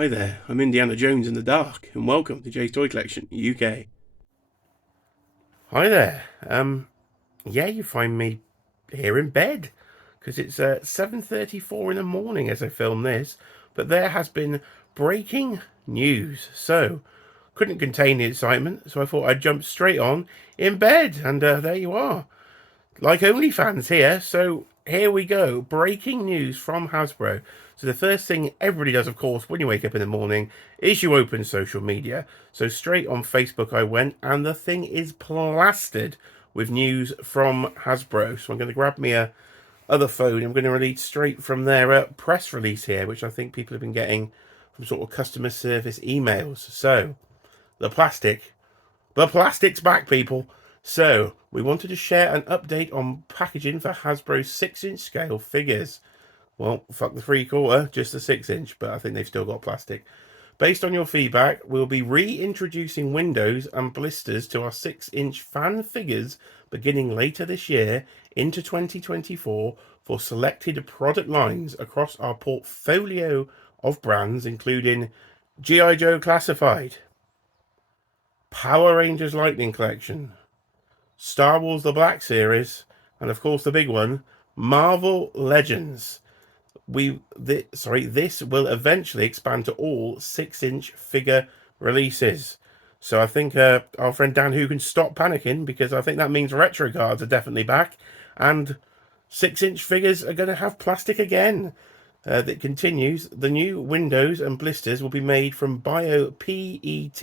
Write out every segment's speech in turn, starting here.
Hi there, I'm Indiana Jones in the Dark, and welcome to Jay's Toy Collection, UK. Hi there, yeah, you find me here in bed, because it's 7:34 in the morning as I film this, but there has been breaking news, so couldn't contain the excitement, so I thought I'd jump straight on in bed, and there you are. Like OnlyFans here, so here we go. Breaking news from Hasbro. So the first thing everybody does, of course, when you wake up in the morning is you open social media. So straight on Facebook I went, and the thing is plastered with news from Hasbro. So I'm going to grab me a other phone. I'm going to release straight from their press release here, which I think people have been getting from sort of customer service emails. So the plastic's back, people. So, we wanted to share an update on packaging for Hasbro's 6-inch scale figures. Well, fuck the 3/4, just the 6-inch, but I think they've still got plastic. Based on your feedback, we'll be reintroducing windows and blisters to our 6-inch fan figures beginning later this year into 2024 for selected product lines across our portfolio of brands, including G.I. Joe Classified, Power Rangers Lightning Collection, Star Wars The Black Series, and of course the big one, Marvel Legends. This will eventually expand to all 6-inch figure releases. So I think our friend Dan Who can stop panicking, because I think that means retro cards are definitely back, and 6-inch figures are going to have plastic again. That continues. The new windows and blisters will be made from bio PET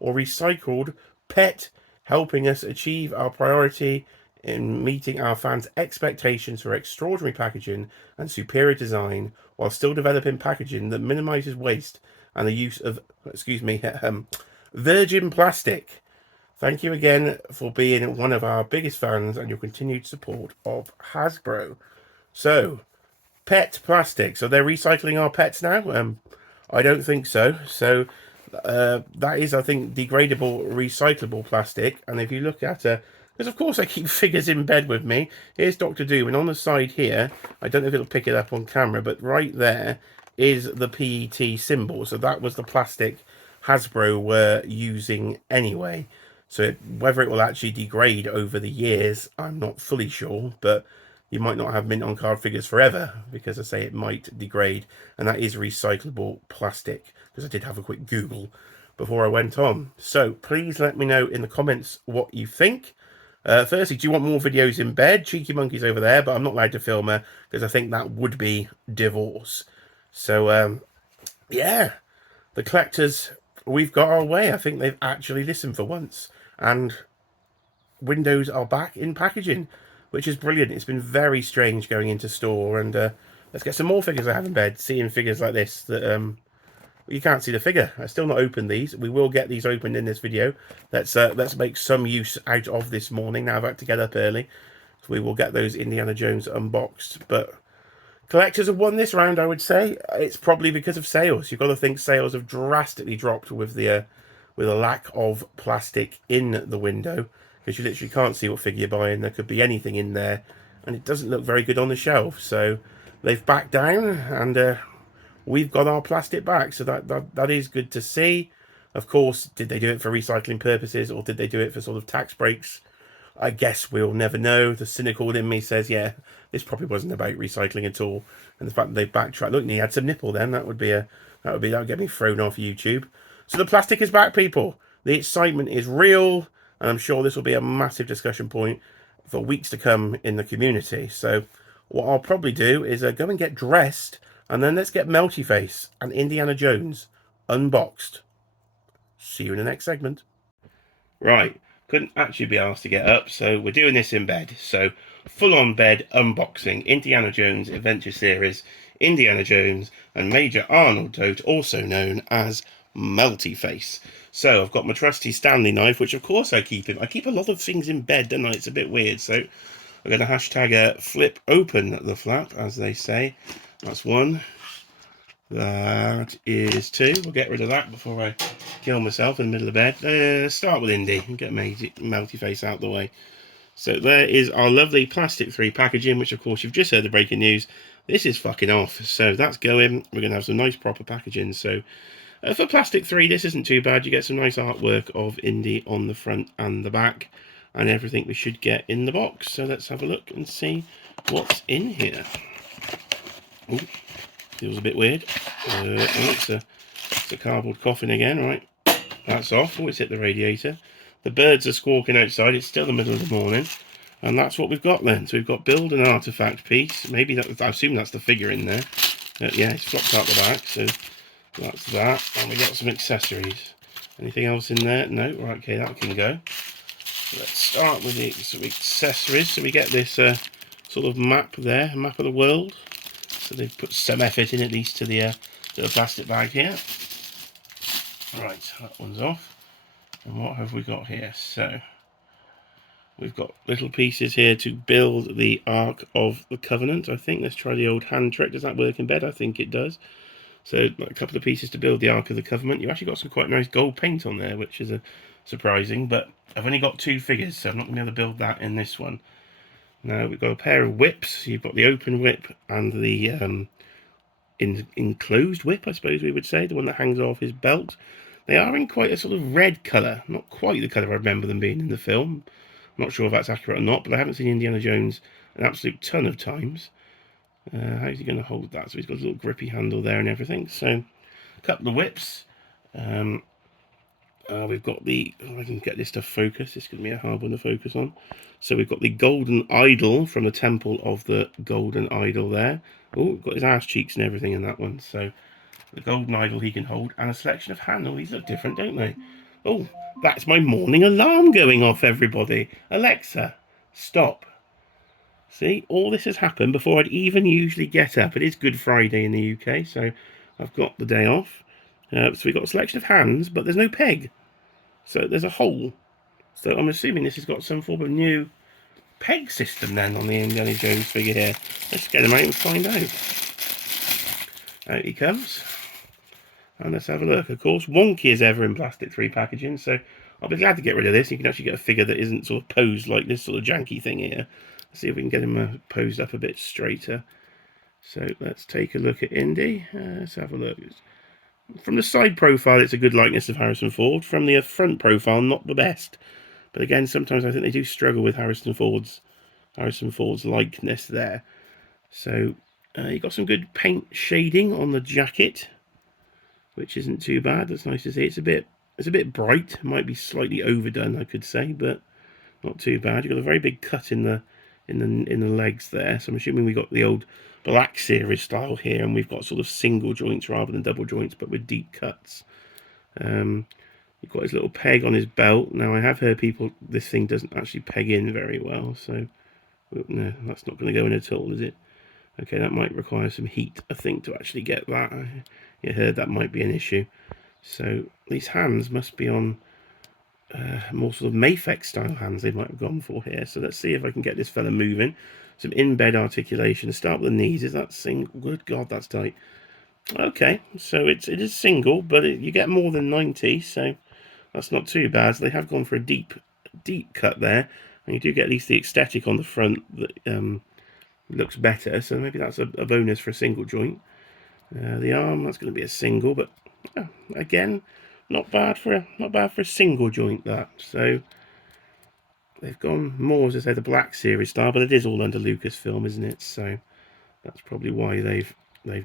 or recycled PET, helping us achieve our priority in meeting our fans' expectations for extraordinary packaging and superior design, while still developing packaging that minimizes waste and the use of, virgin plastic. Thank you again for being one of our biggest fans and your continued support of Hasbro. So, PET plastic. So they're recycling our pets now? I don't think so. So that is, I think, degradable, recyclable plastic. And if you look at because of course I keep figures in bed with me. Here's Doctor Doom, and on the side here, I don't know if it'll pick it up on camera, but right there is the PET symbol. So that was the plastic Hasbro were using anyway. So whether it will actually degrade over the years, I'm not fully sure, but you might not have mint on card figures forever, because I say it might degrade, and that is recyclable plastic, because I did have a quick Google before I went on. So please let me know in the comments what you think. Firstly, do you want more videos in bed? Cheeky Monkey's over there, but I'm not allowed to film her, because I think that would be divorce. So, yeah, the collectors, we've got our way. I think they've actually listened for once, and windows are back in packaging, which is brilliant. It's been very strange going into store, and let's get some more figures I have in bed. Seeing figures like this that you can't see the figure. I still not opened these. We will get these opened in this video. Let's make some use out of this morning. Now I've had to get up early, so we will get those Indiana Jones unboxed. But collectors have won this round, I would say. It's probably because of sales. You've got to think sales have drastically dropped with the with a lack of plastic in the window, because you literally can't see what figure you're buying. There could be anything in there, and it doesn't look very good on the shelf. So they've backed down, and we've got our plastic back. So that is good to see. Of course, did they do it for recycling purposes, or did they do it for sort of tax breaks? I guess we'll never know. The cynical in me says, yeah, this probably wasn't about recycling at all. And the fact that they've backtracked. Look, he had some nipple then. That would get me thrown off YouTube. So the plastic is back, people. The excitement is real, and I'm sure this will be a massive discussion point for weeks to come in the community. So what I'll probably do is go and get dressed, and then let's get Melty Face and Indiana Jones unboxed. See you in the next segment. Right, couldn't actually be asked to get up, so we're doing this in bed. So full-on bed unboxing Indiana Jones Adventure Series, Indiana Jones and Major Arnold Toht, also known as Melty Face. So I've got my trusty Stanley knife, which of course I keep I keep a lot of things in bed, don't I? It's a bit weird. So I'm going to hashtag flip open the flap, as they say. That's one. That is two. We'll get rid of that before I kill myself in the middle of bed. Start with Indy and get Melty Face out the way. So there is our lovely plastic 3 packaging, which of course you've just heard the breaking news. This is fucking off. So that's going. We're going to have some nice proper packaging. So for plastic 3, this isn't too bad. You get some nice artwork of Indy on the front and the back, and everything we should get in the box. So let's have a look and see what's in here. Ooh, feels a bit weird. It's a cardboard coffin again, right? That's off. Oh, it's hit the radiator. The birds are squawking outside. It's still the middle of the morning. And that's what we've got then. So we've got build an artifact piece. Maybe that, I assume that's the figure in there. Yeah, it's flopped out the back. So that's that. And we got some accessories. Anything else in there? No. Right, okay, that can go. Let's start with some accessories. So we get this sort of map there, a map of the world. So they've put some effort in at least to the plastic bag here. Right, that one's off. And what have we got here? So we've got little pieces here to build the Ark of the Covenant, I think. Let's try the old hand trick. Does that work in bed? I think it does. So a couple of pieces to build the Ark of the Covenant. You've actually got some quite nice gold paint on there, which is surprising. But I've only got 2 figures, so I'm not going to be able to build that in this one. Now we've got a pair of whips. You've got the open whip and the enclosed whip, I suppose we would say, the one that hangs off his belt. They are in quite a sort of red colour, not quite the colour I remember them being in the film. I'm not sure if that's accurate or not, but I haven't seen Indiana Jones an absolute ton of times. How's he going to hold that? So he's got a little grippy handle there and everything. So a couple of whips. We've got the, if I can get this to focus, it's going to be a hard one to focus on. So we've got the golden idol from the temple of the golden idol there. Oh, we've got his ass cheeks and everything in that one. So the golden idol he can hold, and a selection of handles. These look different, don't they? Oh, that's my morning alarm going off, everybody. Alexa, stop. See, all this has happened before I'd even usually get up. It is Good Friday in the UK, so I've got the day off. So we've got a selection of hands, but there's no peg. So there's a hole. So I'm assuming this has got some form of new peg system then on the Indiana Jones figure here. Let's get him out and find out. Out he comes. And let's have a look. Of course, wonky as ever in plastic 3 packaging, so I'll be glad to get rid of this. You can actually get a figure that isn't sort of posed like this sort of janky thing here. Let's see if we can get him posed up a bit straighter. So let's take a look at Indy. Let's have a look. From the side profile, it's a good likeness of Harrison Ford. From the front profile, not the best. But again, sometimes I think they do struggle with Harrison Ford's likeness there. So you've got some good paint shading on the jacket, which isn't too bad. That's nice to see. It's a bit bright. Might be slightly overdone, I could say, but not too bad. You've got a very big cut in the legs there. So I'm assuming we got the old Black Series style here, and we've got sort of single joints rather than double joints, but with deep cuts. You've got his little peg on his belt. Now I have heard this thing doesn't actually peg in very well, so no, that's not going to go in at all, is it? Okay, that might require some heat, I think, to actually get that. I heard that might be an issue. So these hands must be on more sort of Mafex style hands they might have gone for here. So let's see if I can get this fella moving. Some in-bed articulation. Start with the knees. Is that single? Good God, that's tight. Okay, so it is single, but you get more than 90, so that's not too bad. So they have gone for a deep cut there, and you do get at least the aesthetic on the front that looks better. So maybe that's a bonus for a single joint. The arm, that's going to be a single, but again, not bad for a single joint. That so they've gone more, as I say, the Black Series style, but it is all under Lucasfilm, isn't it? So that's probably why they've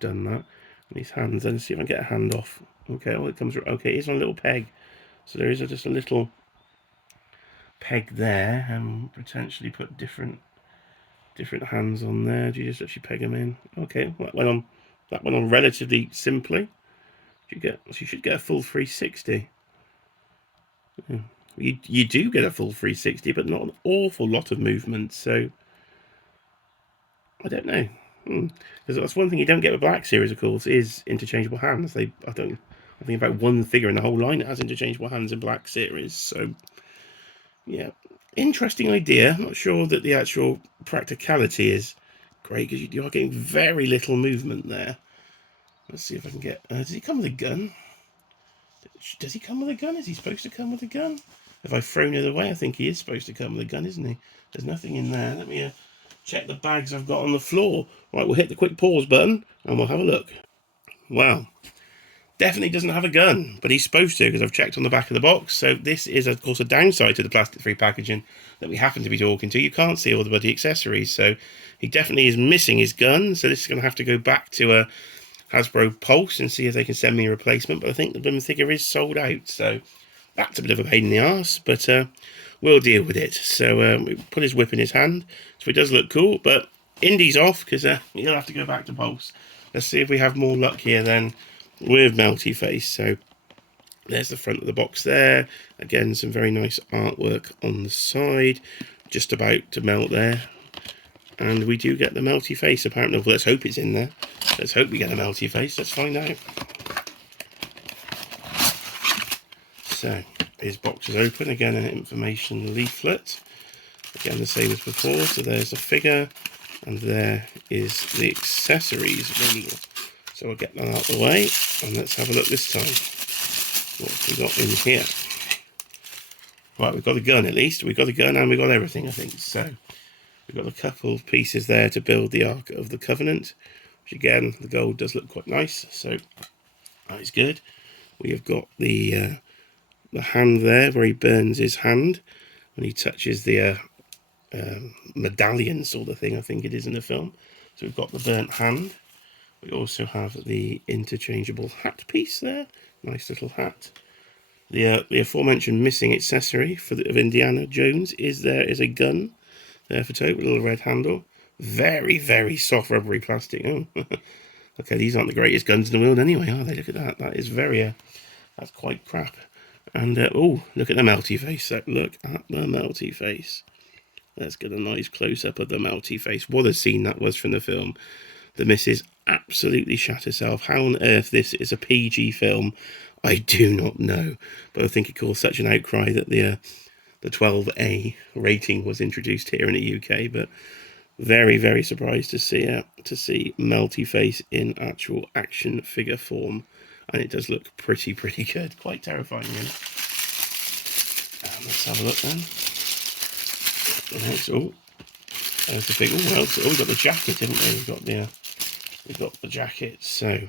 done that. And these hands, let's see if I can get a hand off. Okay, oh, it comes. Okay, it's on a little peg, so there is just a little peg there, and potentially put different hands on there. Do you just actually peg them in? Okay, that went on relatively simply. You should get a full 360. Yeah. You do get a full 360, but not an awful lot of movement. So I don't know. Because that's one thing you don't get with Black Series, of course, is interchangeable hands. I think about one figure in the whole line that has interchangeable hands in Black Series. So yeah, interesting idea. Not sure that the actual practicality is great, because you are getting very little movement there. Let's see if I can get. Does he come with a gun? Does he come with a gun? Is he supposed to come with a gun? If I've thrown it away, I think he is supposed to come with a gun, isn't he? There's nothing in there. Let me check the bags I've got on the floor. Right, we'll hit the quick pause button and we'll have a look. Wow. Definitely doesn't have a gun, but he's supposed to, because I've checked on the back of the box. So this is, of course, a downside to the plastic-free packaging that we happen to be talking to. You can't see all the bloody accessories, so he definitely is missing his gun. So this is going to have to go back to a Hasbro Pulse and see if they can send me a replacement. But I think the blooming figure is sold out, so that's a bit of a pain in the arse, but we'll deal with it. So we put his whip in his hand, so it does look cool, but Indy's off because he'll have to go back to Pulse. Let's see if we have more luck here then with Melty Face. So there's the front of the box there. Again, some very nice artwork on the side, just about to melt there. And we do get the Melty Face, apparently. Well, let's hope it's in there. Let's hope we get a Melty Face. Let's find out. So his box is open. Again, an information leaflet. Again, the same as before. So there's the figure, and there is the accessories manual. So I'll get that out of the way, and let's have a look this time. What have we got in here? Right, we've got a gun at least. We've got a gun and we've got everything, I think. So we've got a couple of pieces there to build the Ark of the Covenant, which again, the gold does look quite nice. So that is good. We have got the hand there where he burns his hand when he touches the medallion sort of thing, I think it is in the film. So we've got the burnt hand. We also have the interchangeable hat piece there. Nice little hat. The aforementioned missing accessory of Indiana Jones is a gun there for Toht with a little red handle. Very, very soft rubbery plastic. Oh, okay, these aren't the greatest guns in the world anyway, are they? Look at that. That is very, that's quite crap. And, oh, look at the Melty Face. Look at the Melty Face. Let's get a nice close-up of the Melty Face. What a scene that was from the film. The missus absolutely shat herself. How on earth this is a PG film, I do not know. But I think it caused such an outcry that the 12A rating was introduced here in the UK. But very, very surprised to see Melty Face in actual action figure form. And it does look pretty good. Quite terrifying, really. Let's have a look then. Oh, there's the figure. Oh, we've got the jacket, haven't we? We've got the jacket. So,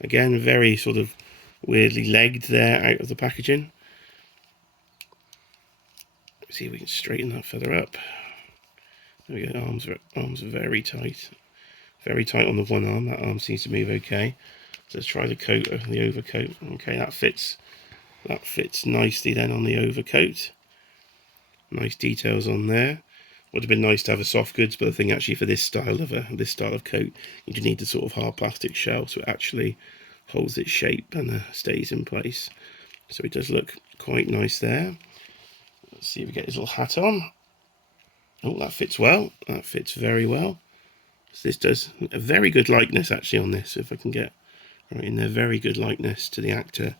again, very sort of weirdly legged there out of the packaging. Let's see if we can straighten that feather up. There we go. Arms are very tight. Very tight on the one arm. That arm seems to move okay. So let's try the coat, the overcoat. Okay, that fits nicely then on the overcoat. Nice details on there. Would have been nice to have a soft goods, but I think actually for this style of coat, you do need the sort of hard plastic shell so it actually holds its shape and stays in place. So it does look quite nice there. Let's see if we get his little hat on. Oh, that fits well. That fits very well. So this does a very good likeness actually on this. If I can get right in there, very good likeness to the actor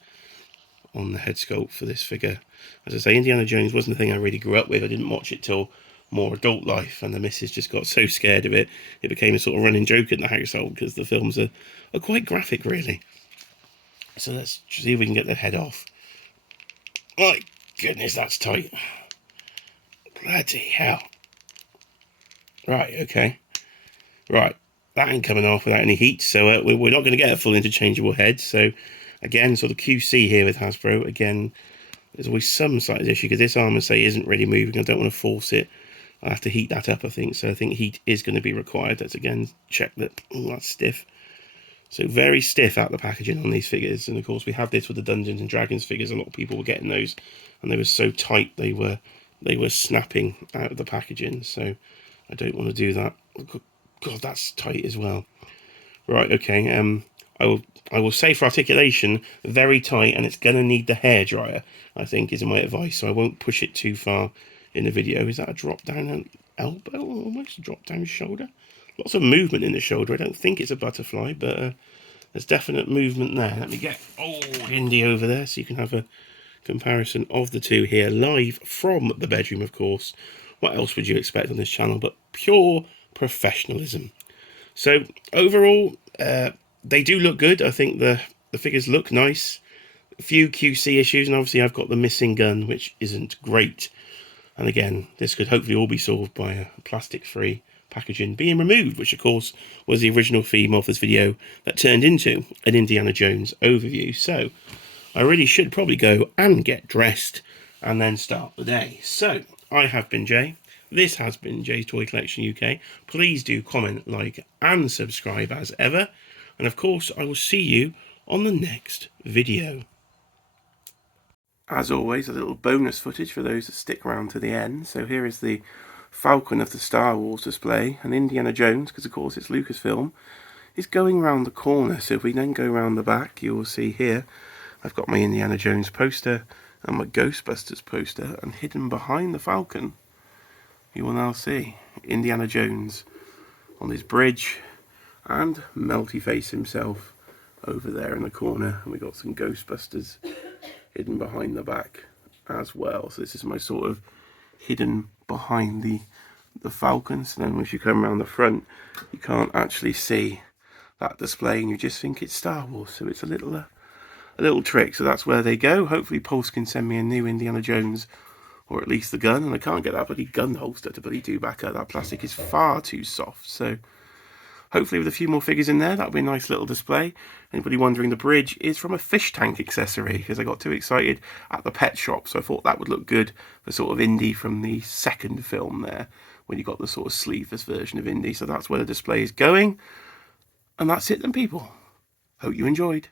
on the head sculpt for this figure. As I say, Indiana Jones wasn't the thing I really grew up with. I didn't watch it till more adult life, and the missus just got so scared of it, it became a sort of running joke in the household because the films are quite graphic, really. So let's see if we can get the head off. My goodness, that's tight. Bloody hell. Right, okay. Right, that ain't coming off without any heat, so we're not going to get a full interchangeable head. So again, sort of QC here with Hasbro. Again, there's always some size issue because this arm, I say, isn't really moving. I don't want to force it. I have to heat that up, I think. So I think heat is going to be required. Let's again check that. Oh, that's stiff. So very stiff out the packaging on these figures. And of course, we had this with the Dungeons and Dragons figures. A lot of people were getting those, and they were so tight they were snapping out of the packaging. So I don't want to do that. God, that's tight as well. Right, okay. I will say for articulation, very tight, and it's going to need the hairdryer, I think, is my advice. So I won't push it too far in the video. Is that a drop down elbow? Almost a drop down shoulder. Lots of movement in the shoulder. I don't think it's a butterfly, but there's definite movement there. Let me get old Indy over there so you can have a comparison of the two here, live from the bedroom, of course. What else would you expect on this channel but pure professionalism? So overall, they do look good. I think the figures look nice. A few QC issues, and obviously I've got the missing gun, which isn't great. And again, this could hopefully all be solved by a plastic-free packaging being removed, which of course was the original theme of this video that turned into an Indiana Jones overview. So I really should probably go and get dressed and then start the day. So I have been Jay. This has been Jay's Toy Collection UK. Please do comment, like and subscribe as ever. And of course I will see you on the next video. As always, a little bonus footage for those that stick around to the end. So here is the Falcon of the Star Wars display, and Indiana Jones, because of course it's Lucasfilm, is going round the corner. So if we then go round the back, you will see here I've got my Indiana Jones poster and my Ghostbusters poster, and hidden behind the Falcon you will now see Indiana Jones on his bridge and Melty Face himself over there in the corner, and we've got some Ghostbusters hidden behind the back as well. So this is my sort of hidden behind the Falcon. So then if you come around the front, you can't actually see that display and you just think it's Star Wars. So it's a little trick. So that's where they go. Hopefully Pulse can send me a new Indiana Jones, or at least the gun, and I can't get that bloody gun holster to bloody do back up. That plastic is far too soft. So hopefully with a few more figures in there, that'll be a nice little display. Anybody wondering, the bridge is from a fish tank accessory, because I got too excited at the pet shop, so I thought that would look good for sort of Indy from the second film there, when you got the sort of sleeveless version of Indy. So that's where the display is going. And that's it then, people. Hope you enjoyed.